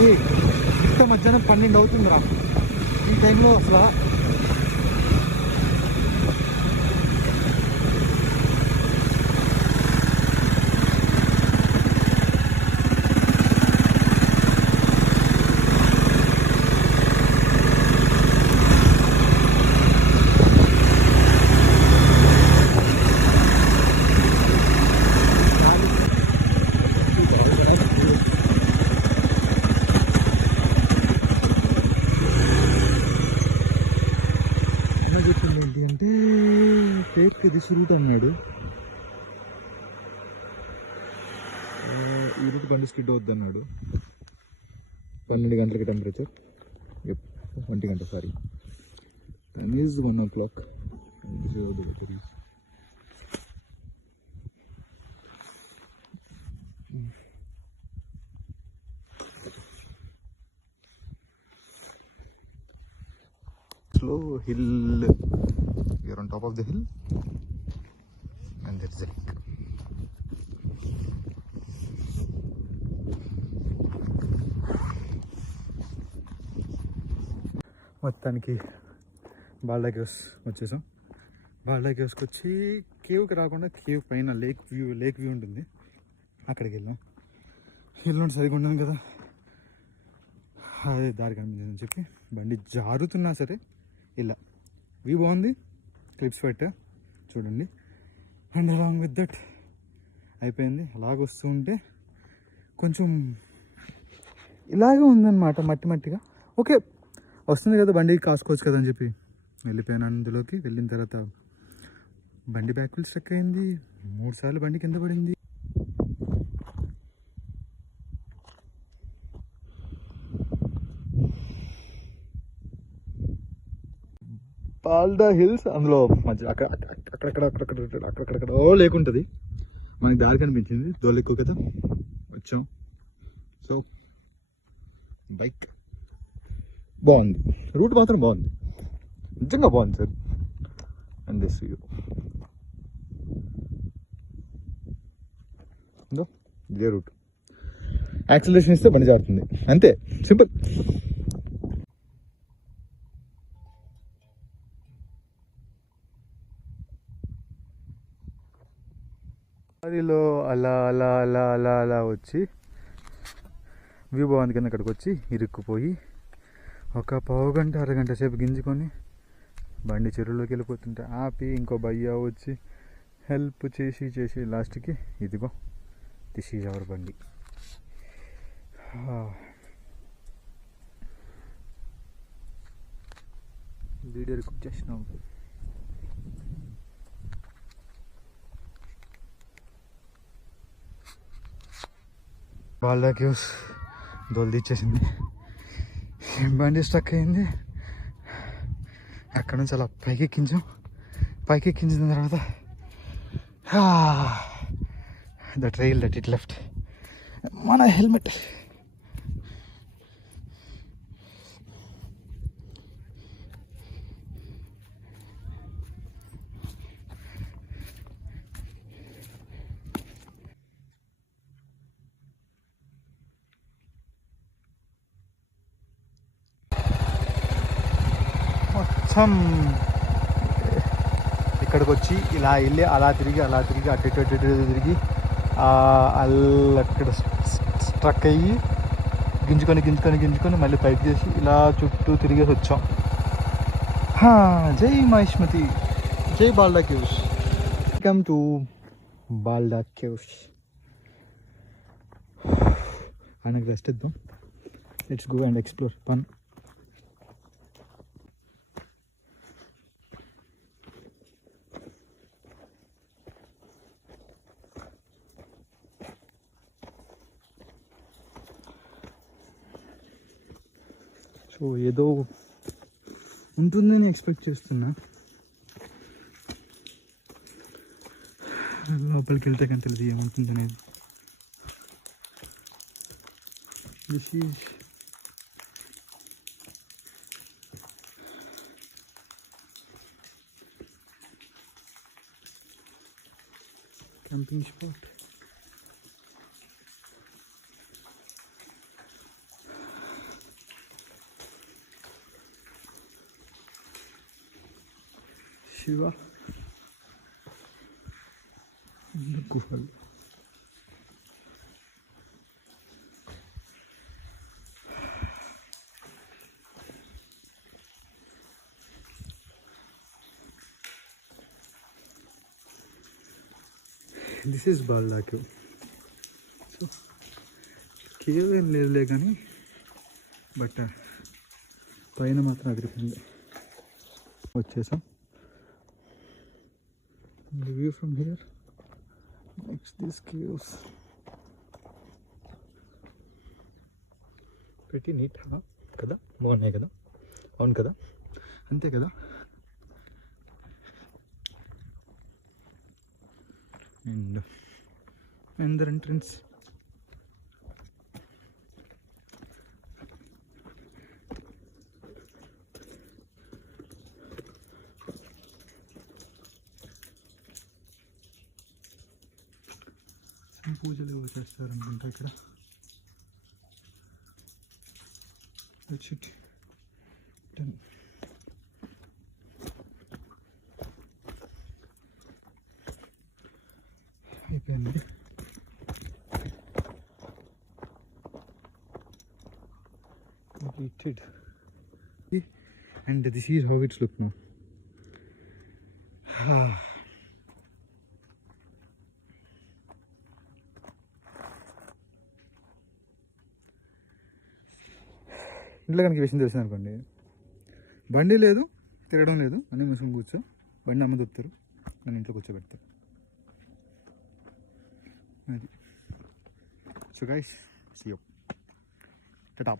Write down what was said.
అరే ఇంత మధ్యాహ్నం 12 అవుతుందిరా ఈ టైంలో అసలు. ఏంటి అంటే పేరుకి ఇది రూట్ అన్నాడు. ఈ రూట్ బండి స్కిడ్ అవుద్ది అన్నాడు. 12 గంటలకి టెంపరేచర్, 1 గంట sorry, time is 1 o'clock. Slow hill, we are on top of the hill and there is a lake. మొత్తానికి బాల్డా కేవ్స్ వచ్చేసాం. బాల్డా కేవ్స్కి వచ్చి కేవ్కి రాకుండా కేవ్ పైన లేక్ వ్యూ ఉంటుంది, అక్కడికి వెళ్ళాం. వెళ్ళినట్టు సరిగా ఉన్నాను కదా, అదే దారి కనిపించిందని చెప్పి బండి జారుతున్నా సరే ఇలా వ్యూ బాగుంది, క్లిప్స్ పెట్టా చూడండి. అండ్ అలాంగ్ విత్ దట్ అయిపోయింది. అలాగొస్తూ ఉంటే కొంచెం ఇలాగే ఉందన్నమాట, మట్టిగా. ఓకే వస్తుంది కదా బండి కాసుకోవచ్చు కదా అని చెప్పి వెళ్ళిపోయాను అందులోకి. వెళ్ళిన తర్వాత బండి బ్యాక్ వీల్ స్ట్రక్ అయింది, 3 సార్లు బండి కింద పడింది. బాల్డా హిల్స్ అందులో మధ్య అక్కడక్కడ లేకుంటుంది. మనకి దారి కనిపించింది, దోలు ఎక్కువ కదా వచ్చాం. సో బైక్ బాగుంది, రూట్ మాత్రం బాగుంది, నిజంగా బాగుంది సార్. అండ్ దిస్ వ్యూ ఇదే రూట్. యాక్సిలరేషన్ ఇస్తే బండి జారుతుంది, అంతే సింపుల్. దారిలో అలా అలా అలా అలా అలా వచ్చి వ్యూ బాగుంది కింద అక్కడికి వచ్చి ఇరుక్కుపోయి ఒక పావు గంట అరగంట సేపు గింజుకొని బండి చెరువులోకి వెళ్ళిపోతుంటే ఆపి ఇంకో భయ్యా వచ్చి హెల్ప్ చేసి లాస్ట్కి ఇదిగో దిస్ ఈజ్ అవర్ బండి. వీడియో రికార్డ్ చేసినాం. బాల్డా కేవ్స్ దోలు తీచ్చేసింది, బండి స్ట్రక్ అయింది. అక్కడ నుంచి అలా పైకి ఎక్కించిన తర్వాత the trail that it left, మన హెల్మెట్ మొత్తం ఇక్కడికి వచ్చి ఇలా వెళ్ళి అలా తిరిగి అటు తిరిగి అక్కడ స్ట్రక్ అయ్యి గింజుకొని మళ్ళీ పైకి చేసి ఇలా చుట్టూ తిరిగేసి వచ్చాం. జై మహిష్మతి, జై Balda caves. Welcome to Balda caves. ఆయనకు రెస్ట్ ఇద్దాం. Let's go and explore fun. So ఏదో ఉంటుందని ఎక్స్పెక్ట్ చేస్తున్నా, లోపలికి వెళ్తే కానీ తెలియదు ఏముంటుంది అనేది. This is camping spot. Shiva గుహలు. This is Balda cave. So cave ఏం లేదులే కానీ బట్ పైన మాత్రం అదిరిపోయింది. వచ్చేసాం. The view from here makes these caves pretty neat, కదా? బాగున్నాయి కదా? అవును కదా? అంతే కదా? and the entrance. పూజలు చేస్తారనుకుంటా ఇక్కడ. అయిపోయింది. completed and this is how it's look now. ఇంట్లో కనుక విషయం తెలిసింది అనుకోండి, బండి లేదు, తిరగడం లేదు, అన్నీ మూసుకొని కూర్చో. బండి అమ్మ దొరుకుతారు, నన్ను ఇంట్లో కూర్చోబెడతారు. అది. So guys, see you. Tata.